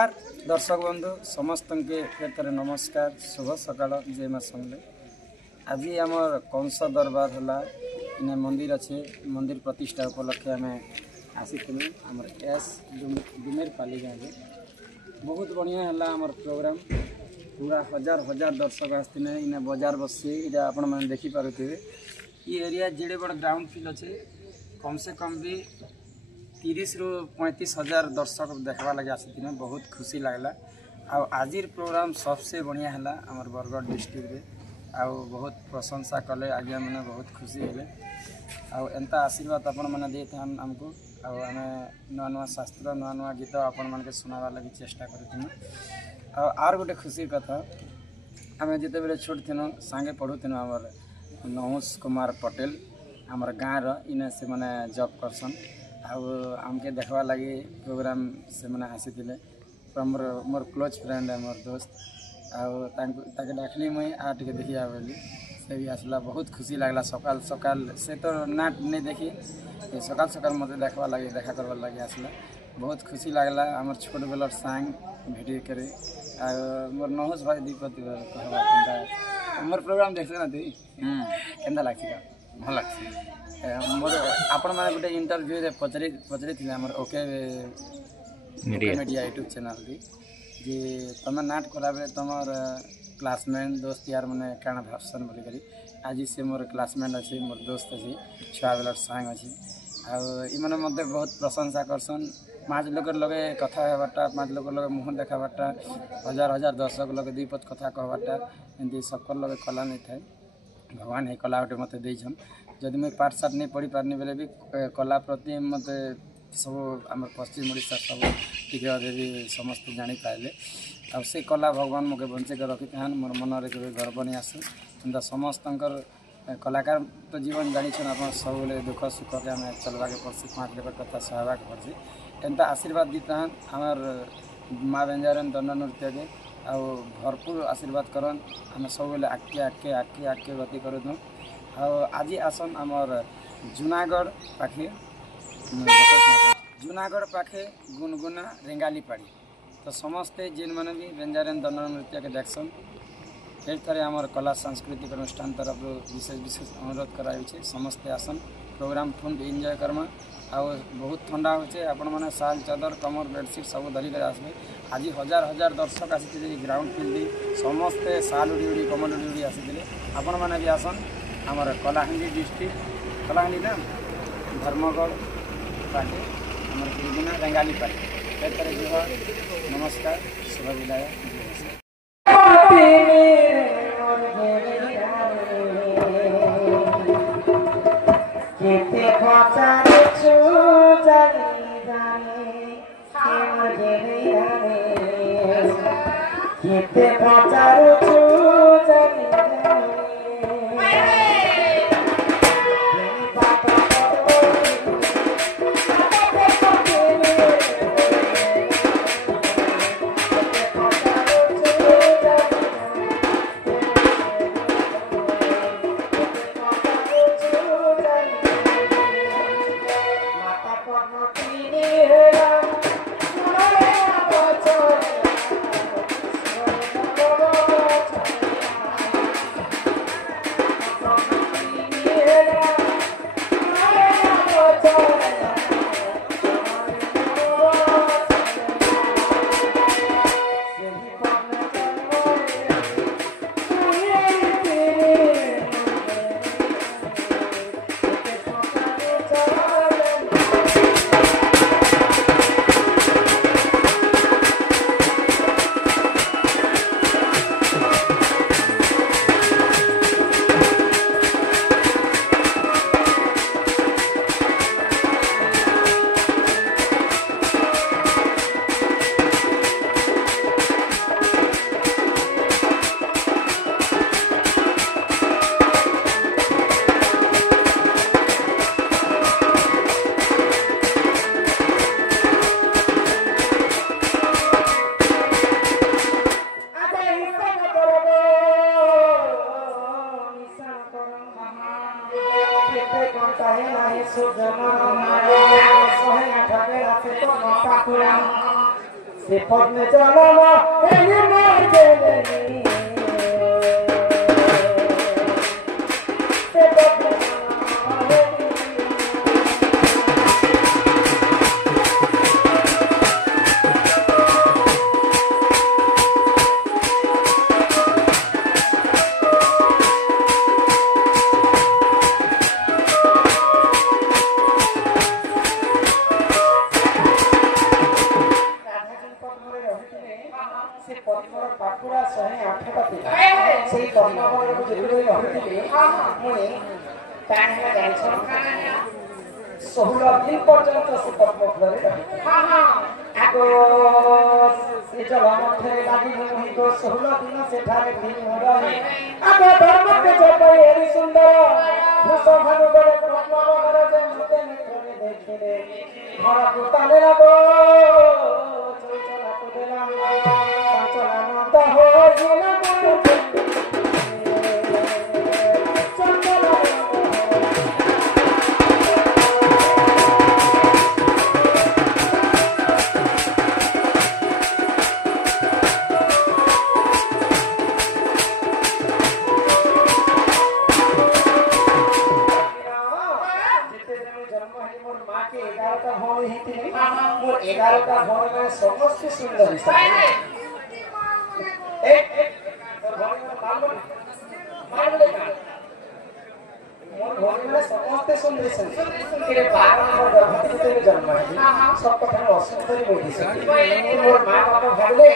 दर्शक बंधु समस्त के नमस्कार शुभ सकाल जय माँ समले। आज आम कंस दरबार है इन मंदिर अच्छे मंदिर प्रतिष्ठा उपलक्षे आम आसी आम एस डुमेर पाली गाँव बहुत बढ़िया है आमर प्रोग्राम पूरा हजार हजार दर्शक आसते इन बजार बसी आपण मैंने देखिपे ये एरिया जेड़े बड़ ग्राउंड फिल अच्छे कम से कम भी 30 ରୁ 35 हजार दर्शक देखा लगे आसी बहुत खुशी लगला। आज प्रोग्राम सबसे बढ़िया है आमर बरगढ़ डिस्ट्रिक्ट रे बहुत प्रशंसा कले आज्ञा मैंने बहुत खुशी हेले एंता आशीर्वाद आपण मैंने दे आमको आम नुआ नुआ शास्त्र नुआ नुआ गीत आपण मान के सुनावा लगी चेष्टा कर आर गोटे खुशी कथा आम जिते बेले छोट थी सांगे पढ़ुन आमर नहुष कुमार पटेल आमर गाँव इन से मैंने जॉब करसन आमके देखवा लगी प्रोग्राम से मैंने आसी मोर क्लोज फ्रेंड है मोर दोस्त आके डाकली मुई आ टे देखिया बोली से भी आसला बहुत खुशी लगला। सकाल सकाल से तो नाट नहीं देखी सकाल सकाल मत देखवा लगे देखा करवा लगे आसला बहुत खुशी लगला। आमर छोट बेलर सांग भेटे करे मोर नहुष भाई दीपति कहवा मोर प्रोग्राम देखते ना तुई केंदा लागसी भल लागसी मोर आपण मैंने गोटे इंटरव्यू पचरी थी आमर ओके मीडिया यूट्यूब चैनल दी जे तुम नाट कला बेले तुमर क्लासमेट दोस्त यार मैंने काना भाषण बोलिक आज से मोर क्लासमेट अच्छे मोर दोस्त अच्छे छुआ बेलर सांग अच्छे आने मत बहुत प्रशंसा करसन। 5 लोग लगे कथा हेबाटा 5 लोग लगे मुँह देखाबाटा हजार हजार दर्शक लगे दुई पद कथा कहबाटा एमती सबकर लगे कला नहीं थाए भगवान ये कला गोटे मत देछन जदि मुझे पाठ साठ नहीं पढ़ी पारनी बेले भी कला प्रति मत सब आम पश्चिम ओडिशा सब टे भी समस्त जानी पाइले आ से कला भगवान मुझे बंचेक रखी था मोर मन में गर्व नहीं आसे एंता समस्त कलाकार तो जीवन जानी आप सब दुख सुख के आम चलवा के पड़सी 5 लोग कथा सहवाक पड़सी एंता आशीर्वाद दीता हमार माँ बेंजारन दंड नृत्य के भरपूर आशीर्वाद करन आम सब आगे आगे आगे आगे गति करूँ आज आसन आमर जूनागढ़ पाखे गुनगुना रेंगाली पाड़ी तो समस्ते जेन मैंने भी बेंजारन दंड नृत्य के देखसन फिर थे आमर कला सांस्कृतिक अनुष्ठान तरफ विशेष विशेष अनुरोध कराई समस्ते आसन प्रोग्राम फुल एंजॉय करमा बहुत ठंडा होचे आपण मैंने साल चादर कमर बेडसीट सब धरिक आसबे आज हजार हजार दर्शक आसी ग्राउंड फील्ड समस्ते साल उड़ी उड़ी कमल उड़ी उड़ी आसी आपण मैंने भी आसन आमर कलाहांडी डिस्ट्रिक्ट कलाहांडी ना धर्मगढ़ पाटे आमर गुनगुना रेंगाली पाटे नमस्कार शुभ विदाय। से पद्मे चलना एने मोर गेलेनी से पद्मे सोलह दिन पर्यंत से पद्मफूल आगो से जब हम लागी मुहि को 16 दिन से ठारे दिन हो रहे आगो धर्म के जब एरी सुंदर भूषो भानु गरे पद्मवगर जे मुते निकले देखिले धरा को ताले लागो चला को देला चला नंद हो जिला समस्त सुंदर समस्ते सुंदर जन्म सब कथा असुंदरी बोली मोर माँ बाप भाविले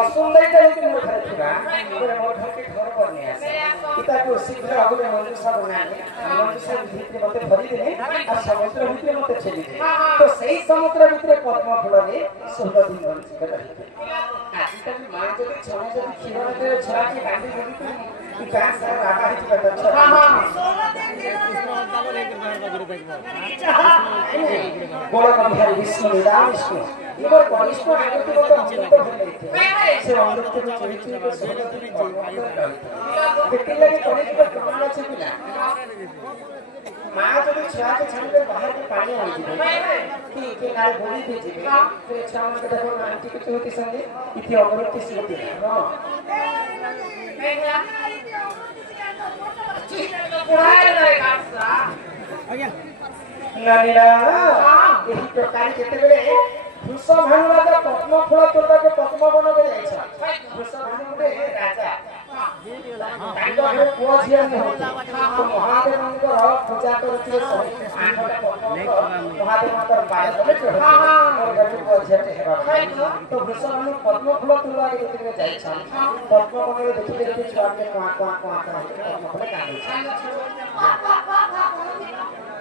असुंदरीटा यदि मोर घर थिबा मोर घर के घर करने आसे इता को शीघ्र आगुले मंजूषा बनाने मंजूषा भितरे मते भरी देने आ समुद्र भितरे मते छेली दे तो सही समुद्र भितरे पद्म फूल रे 16 दिन बंसी कर आजकल मां जदि छने जदि खीर में छरा की बांधी जदि ई का सारा रागा हिच करता हां हां 16 दिन बोला कभी विष्णु निदान विष्णु ये बार कनिष्ठ आगे तो अमृत भले थे से अमृत के चरित्र को 16 दिन देखते लगे कनिष्ठ प्रमाण আছে কিনা मां जब छुआ के छन के बाहर के पानी आ जाए कि के नारे बोली दे जे तो छाम के देखो आंटी के चोटी संगे इति अमृत की स्मृति हां आज्ञा नानीला एही प्रकार केते बेले भूष भानु राजा पद्म फूल तोड़बा के पद्म वन में जाइछा भूष भानु गुटे राजा तांको घर पुआ झिया ने तो महादेवंकर पूजा करथिले महादेवंकर बाय करे और घर पुआ झिया ने हेबा तो भूष भानु पद्म फूल तोड़बा के केते बेले जाइछा पद्म वन में देखि देखि छुआ के क्वा क्वा क्वा पद्म फूल कांदी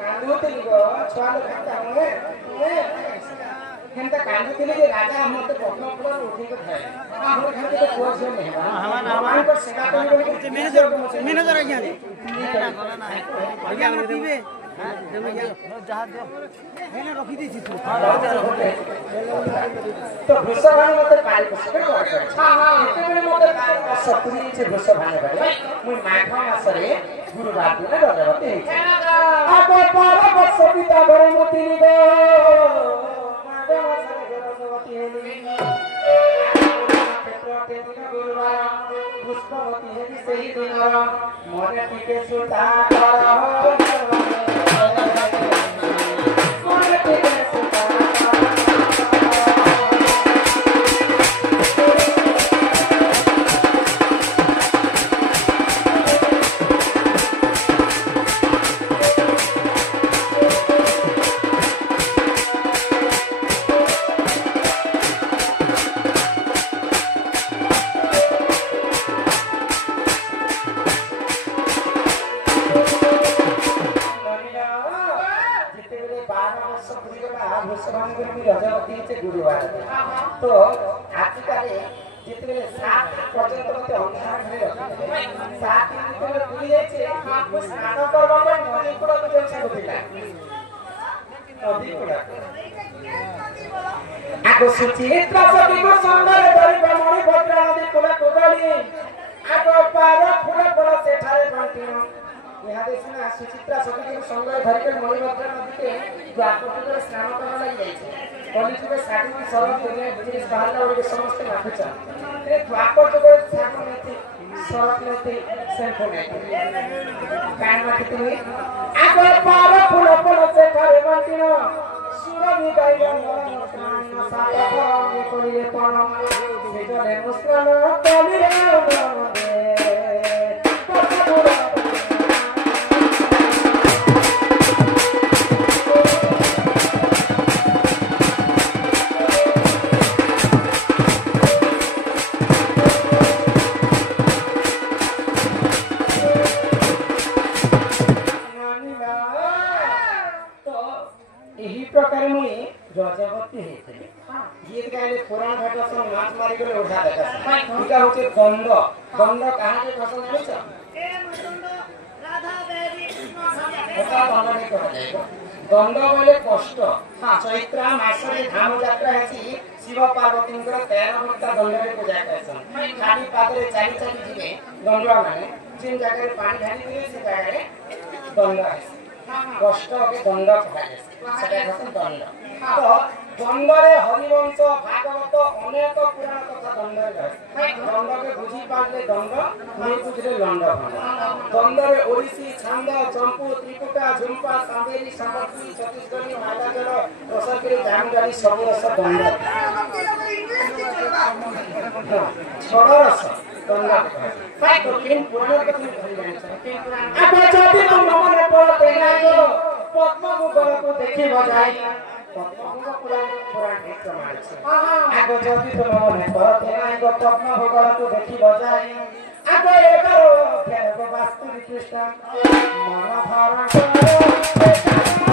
कांदुतिल गो छुआ लोग कांदा हेंता कांदुतिल जे राजा हमते पद्म फूल उठी के खाए हमर घर के पुआ झिया ने हेबा हमारे पर सेवा करने मैनेजर आज्ञा दे आज्ञा मत पीबे हां देबे जहा दो हेने रखी दी छी तो भूषा भानु मते काल को से कर हां हां एते बेले मते सपुरी छे भूषा भानु भाई मुई माघ मासरे गुरुवार दिन रजवती आको पार बस पिता घर मती गो माघ मासरे रजवती हेली गुरुवार पुष्पवती हेली सही दिन मोरे टिके सुता तो आजकल जितने 7 पर्यंत मते अंधार घरे रखिले 7 दिन तो भूली जाय छे हम स्नान करबा पर नदी पुरा तो चलछा गोतिला नदी पुरा आगो सुचित्रा सती को सुंदर धरि ब्रह्मणी भद्रा नदी पुरा कोदाली आगो पार फुला पड़ा सेठारे बांटिनो यहाँ देखना सुचित्रा सती को सुंदर धरि के मणि भद्रा नदी के द्वार पर स्नान करने लगी जाय छे कलिजुगे साधु सरल दुनिया बिजनेस बाहर ना समस्त माफुचा द्वापर जुगे साधु नहीं सरल नहीं सेल्फ नहीं कान में कितनी आगे पार फूल फूल से करे बंटिनो सुरभि गायन मन साता फल कोलिए परम सेजले मुस्कान कलिरे दे प्रकार मुई जजवती हेतले गीत गाइले पुराण घाट संग नाच मारी गले उठा देखा इका होचे दंड दंड कहां के फसल जानिछ ए दंड राधा देवी कृष्ण सजा एता दंड ने कह दंड बोले कष्ट चैत्र मासरे धाम यात्रा हेची शिव पार्वती 13 घंटा दंड रे पूजा करछन खाली पादरे चाली चाली जिवे दंडवा माने जिन जगह पानी ढाली दिले से जगह दंड है कष्ट के दंड कहाय सेटा हसन दंड तो दंडरे हरिवंश भागवत अनेक पुराण कथा दंडरे है दंड के बुझी पाले दंड नहीं बुझले लंड दंडरे ओडिसी छंद चंपू त्रिकुटा झुंपा सांबेरी संबती छत्तीसगढ़ी मालाजर रसकरी जानकारी सब रस दंड छोड़ रस दंड काय तो किन पुराण कथा धरि जानि किन पुराण अब जति तुम मन पड़ते ना पद्म मुगल को देखि बजाई पद्म मुगल पुराण गीत मारछ आगो जति तुम मन पड़ते ना एगो पद्म मुगल को देखि बजाई आगो एकरो फेर वास्तविक कृष्ण मन धारण